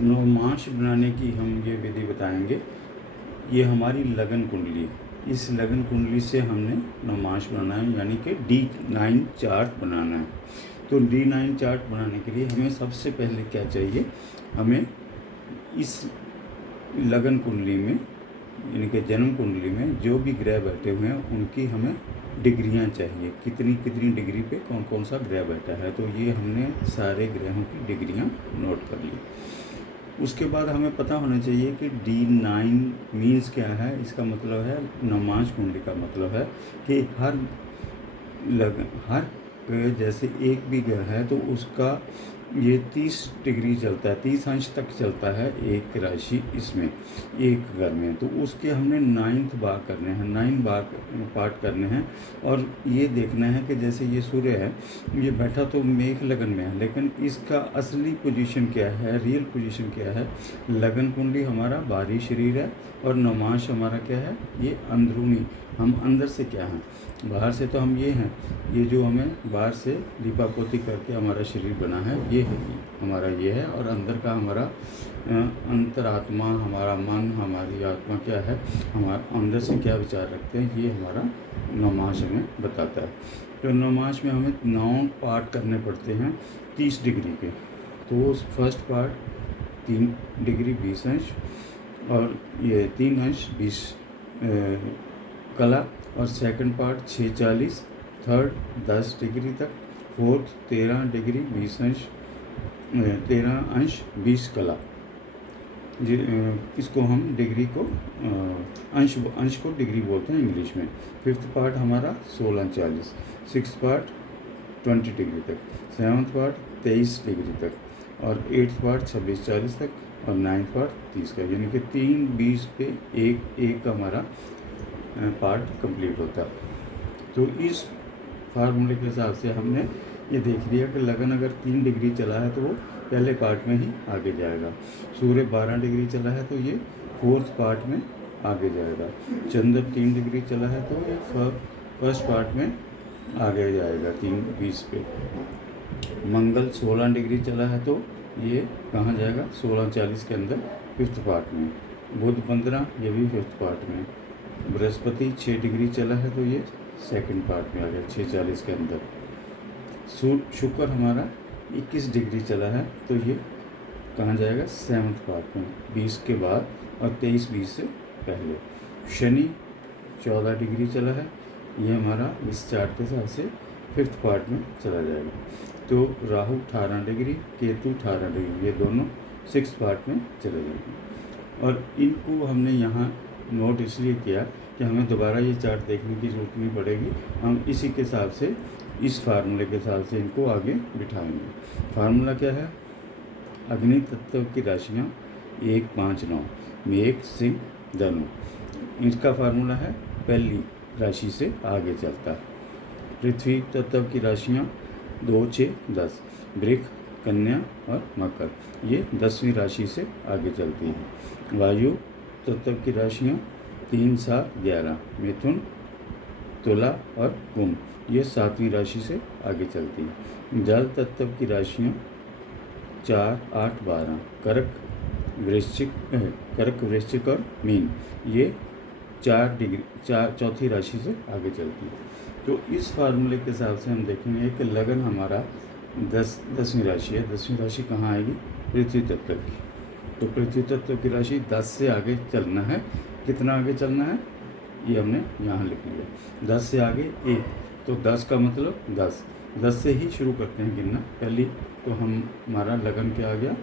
नवमांश बनाने की हम ये विधि बताएंगे। ये हमारी लगन कुंडली है। इस लगन कुंडली से हमने नवमांश बनाना है, यानी कि D9 चार्ट बनाना है। तो D9 चार्ट बनाने के लिए हमें सबसे पहले क्या चाहिए, हमें इस लगन कुंडली में यानी कि जन्म कुंडली में जो भी ग्रह बैठे हुए हैं उनकी हमें डिग्रियां चाहिए, कितनी कितनी डिग्री पे कौन कौन सा ग्रह बैठा है। तो ये हमने सारे ग्रहों की डिग्रियां नोट कर ली। उसके बाद हमें पता होना चाहिए कि D9 मीन्स क्या है। इसका मतलब है, नवमांश कुंडली का मतलब है कि हर जैसे एक भी ग्रह है तो उसका ये 30 डिग्री चलता है, 30 अंश तक चलता है एक राशि इसमें, एक घर में। तो उसके हमने 9th भाग करने हैं, 9 भाग पार्ट करने हैं। और ये देखना है कि जैसे ये सूर्य है, ये बैठा तो मेष लगन में है, लेकिन इसका असली पोजीशन क्या है, रियल पोजीशन क्या है। लगन कुंडली हमारा बाहरी शरीर है और नवमांश हमारा क्या है, ये अंदरूनी। हम अंदर से क्या हैं, बाहर से तो हम ये हैं, ये जो हमें बाहर से लिपापोती करके हमारा शरीर बना है, ये है हमारा, ये है। और अंदर का हमारा अंतरात्मा, हमारा मन, हमारी आत्मा क्या है, हमारा अंदर से क्या विचार रखते हैं, ये हमारा नवमांश हमें बताता है। तो नवमांश में हमें 9 पार्ट करने पड़ते हैं 30 डिग्री के। तो फर्स्ट पार्ट 3 डिग्री 20 अंश, और ये 3 अंश 20 कला, और सेकंड पार्ट 6:40, थर्ड 10 डिग्री तक, फोर्थ 13 डिग्री 20 अंश 13 अंश 20 कला। इसको हम डिग्री को अंश को डिग्री बोलते हैं इंग्लिश में। फिफ्थ पार्ट हमारा 16:40, सिक्स पार्ट 20 डिग्री तक, सेवन्थ पार्ट 23 डिग्री तक, और 8th पार्ट 26:40 तक, और 9th पार्ट 30 का, यानी कि 3:20 पे एक हमारा पार्ट कंप्लीट होता है। तो इस फार्मूले के हिसाब से हमने ये देख लिया कि लगन अगर 3 डिग्री चला है तो वो पहले पार्ट में ही आगे जाएगा। सूर्य 12 डिग्री चला है तो ये 4th पार्ट में आगे जाएगा। चंद्र 3 डिग्री चला है तो ये फर्स्ट पार्ट में आगे जाएगा 3:20 पे। मंगल 16 डिग्री चला है तो ये कहाँ जाएगा, 16:40 के अंदर 5th पार्ट में। बुध 15, ये भी 5th पार्ट में। बृहस्पति 6 डिग्री चला है तो ये सेकंड पार्ट में आ गया 6:40 के अंदर। शुक्र हमारा 21 डिग्री चला है तो ये कहाँ जाएगा, 7th पार्ट में, 20 के बाद और 23-20 से पहले। शनि 14 डिग्री चला है, ये हमारा इस चार्ट के हिसाब से 5th पार्ट में चला जाएगा। तो राहु 18 डिग्री, केतु 18 डिग्री, ये दोनों 6th पार्ट में चले जाएंगे। और इनको हमने यहाँ नोट इसलिए किया कि हमें दोबारा ये चार्ट देखने की जरूरत नहीं पड़ेगी। हम इसी के हिसाब से, इस फार्मूले के हिसाब से इनको आगे बिठाएंगे। फार्मूला क्या है, अग्नि तत्व की राशियाँ 1, 5, 9, मेष, सिंह, धनु। इसका फार्मूला है पहली राशि से आगे चलता है। पृथ्वी तत्व की राशियाँ 2, 6, 10, वृक, कन्या और मकर, ये 10वीं राशि से आगे चलती हैं। वायु तत्व की राशियाँ 3, 7, 11, मिथुन, तुला और कुंभ, ये 7वीं राशि से आगे चलती हैं। जल तत्व की राशियाँ 4, 8, 12, कर्क, वृश्चिक और मीन, ये 4 डिग्री 4वीं राशि से आगे चलती है। तो इस फार्मूले के हिसाब से हम देखेंगे कि लगन हमारा 10वीं राशि है। 10वीं राशि कहाँ आएगी, पृथ्वी तत्व की। तो पृथ्वी तत्व की राशि 10 से आगे चलना है। कितना आगे चलना है, ये हमने यहाँ लिख लिया। 10 से आगे 1, तो 10 का मतलब 10 से ही शुरू करते हैं गिनना। पहली तो हमारा लगन क्या आ गया,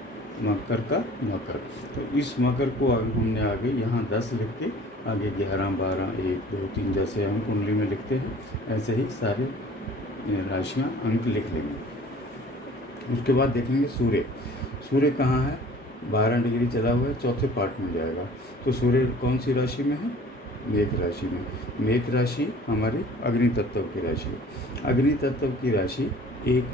मकर का मकर। तो इस मकर को हमने आगे यहाँ 10 लिख के आगे 11, 12, 1, 2, 3 जैसे हम कुंडली में लिखते हैं, ऐसे ही सारे राशियाँ अंक लिख लेंगे। उसके बाद देखेंगे सूर्य कहाँ है, 12 डिग्री चला हुआ है, 4थे पार्ट में जाएगा। तो सूर्य कौन सी राशि में है, मेष राशि में। मेष राशि हमारी अग्नि तत्व की राशि है। अग्नि तत्व की राशि एक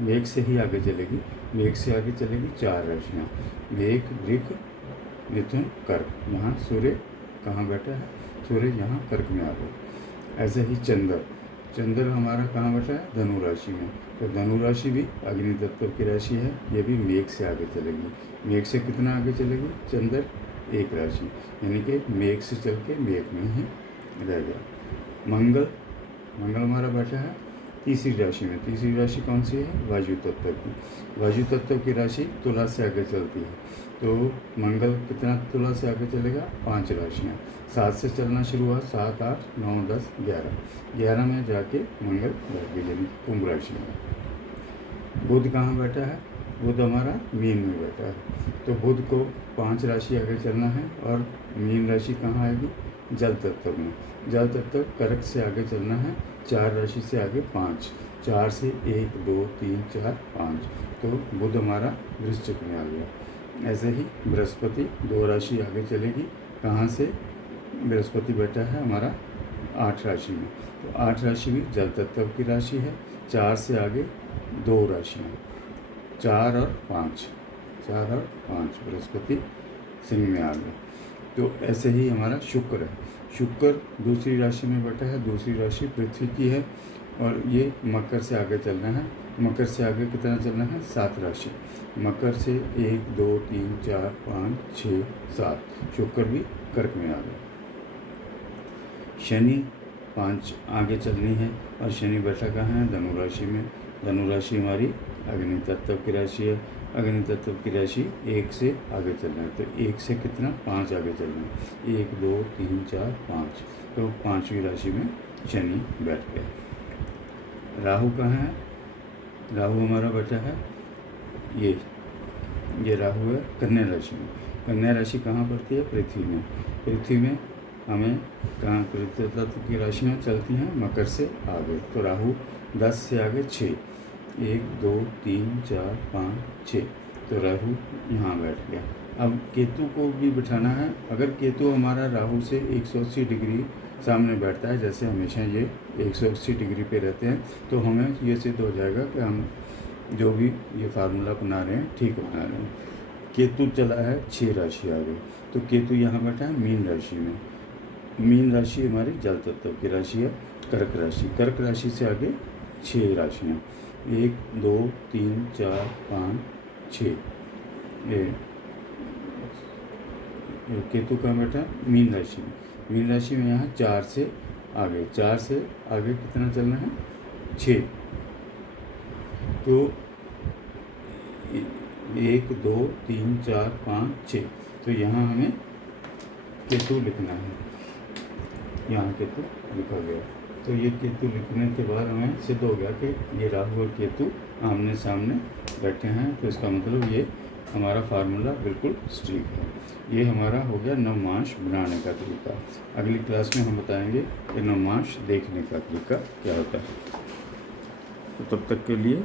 मेघ से ही आगे चलेगी। मेघ से आगे चलेगी 4 राशियाँ, मेघ, वृक, मिथुन, कर्क। यहाँ सूर्य कहाँ बैठा है, सूर्य यहाँ कर्क में आ गया। ऐसे ही चंद्र चंद्र हमारा कहाँ बैठा है? धनु राशि में। तो धनु राशि भी अग्नि तत्व की राशि है, ये भी मेघ से आगे चलेगी। मेघ से कितना आगे चलेगी? चंद्र एक राशि, यानी कि मेघ से चल के मेघ में ही रह गया। मंगल हमारा बैठा है तीसरी राशि में। तीसरी राशि कौन सी है? वायु तत्व की। वायु तत्व की राशि तुला से आगे चलती है। तो मंगल कितना तुला से आगे चलेगा? 5 राशियाँ। 7 से चलना शुरू हुआ, 7, 8, 9, 10, 11 में जाके मंगल बैठ गई, यानी कुंभ राशि में। बुध कहाँ बैठा है? बुध हमारा मीन में बैठा है। तो बुध को 5 राशि आगे चलना है, और मीन राशि कहाँ आएगी? जल तत्व में। जल तत्व कर्क से आगे चलना है, 4 राशि से आगे 5, 4 से 1, 2, 3, 4, 5। तो बुध हमारा वृश्चिक में आ गया। ऐसे ही बृहस्पति 2 राशि आगे चलेगी। कहाँ से? बृहस्पति बैठा है हमारा 8 राशि में। तो 8 राशि भी जल तत्व की राशि है। 4 से आगे 2 राशियाँ, 4 और 5, बृहस्पति सिंह में आ गए। तो ऐसे ही हमारा शुक्र है। शुक्र दूसरी राशि में बैठा है। दूसरी राशि पृथ्वी की है, और ये मकर से आगे चलना है। मकर से आगे कितना चलना है? 7 राशि। मकर से 1, 2, 3, 4, 5, 6, 7। शुक्र भी कर्क में आ गया। शनि 5 आगे चलनी है, और शनि बैठा कहाँ है? धनु राशि में। धनु राशि हमारी अग्नि तत्व की राशि है। अग्नि तत्व की राशि 1 से आगे चलना है। तो 1 से कितना? 5 आगे चलना है। 1, 2, 3, 4, 5। तो 5वीं राशि में शनि बैठ गया। राहु कहाँ है? राहु हमारा बैठा है ये राहु है कन्या राशि में। कन्या राशि कहाँ पड़ती है? पृथ्वी में। पृथ्वी में हमें कहाँ? पृथ्वी तत्व की राशियाँ चलती हैं मकर से आगे। तो राहु 10 से आगे 6, 1, 2, 3, 4, 5, 6। तो राहु यहाँ बैठ गया। अब केतु को भी बिठाना है। अगर केतु हमारा राहु से 180 डिग्री सामने बैठता है, जैसे हमेशा ये 180 डिग्री पे रहते हैं, तो हमें ये सिद्ध हो जाएगा कि हम जो भी ये फार्मूला अपना रहे हैं ठीक अपना रहे हैं। केतु चला है 6 राशि आगे। तो केतु यहाँ बैठा है मीन राशि में। मीन राशि हमारी जल तत्व की राशि है। कर्क राशि, कर्क राशि से आगे 6 राशियाँ, 1, 2, 3, 4, 5, 6। केतु कहाँ बैठा है? मीन राशि में। मीन राशि में यहाँ 4 से आगे कितना चलना है? 6। तो 1, 2, 3, 4, 5, 6। तो यहाँ हमें केतु लिखना है। यहाँ केतु लिखा गया। तो ये केतु लिखने के बाद हमें सिद्ध हो गया कि ये राहु और केतु आमने सामने बैठे हैं। तो इसका मतलब ये हमारा फार्मूला बिल्कुल स्ट्रिक है। ये हमारा हो गया नवमांश बनाने का तरीका। अगली क्लास में हम बताएंगे कि नवमांश देखने का तरीका क्या होता है। तो तब तक के लिए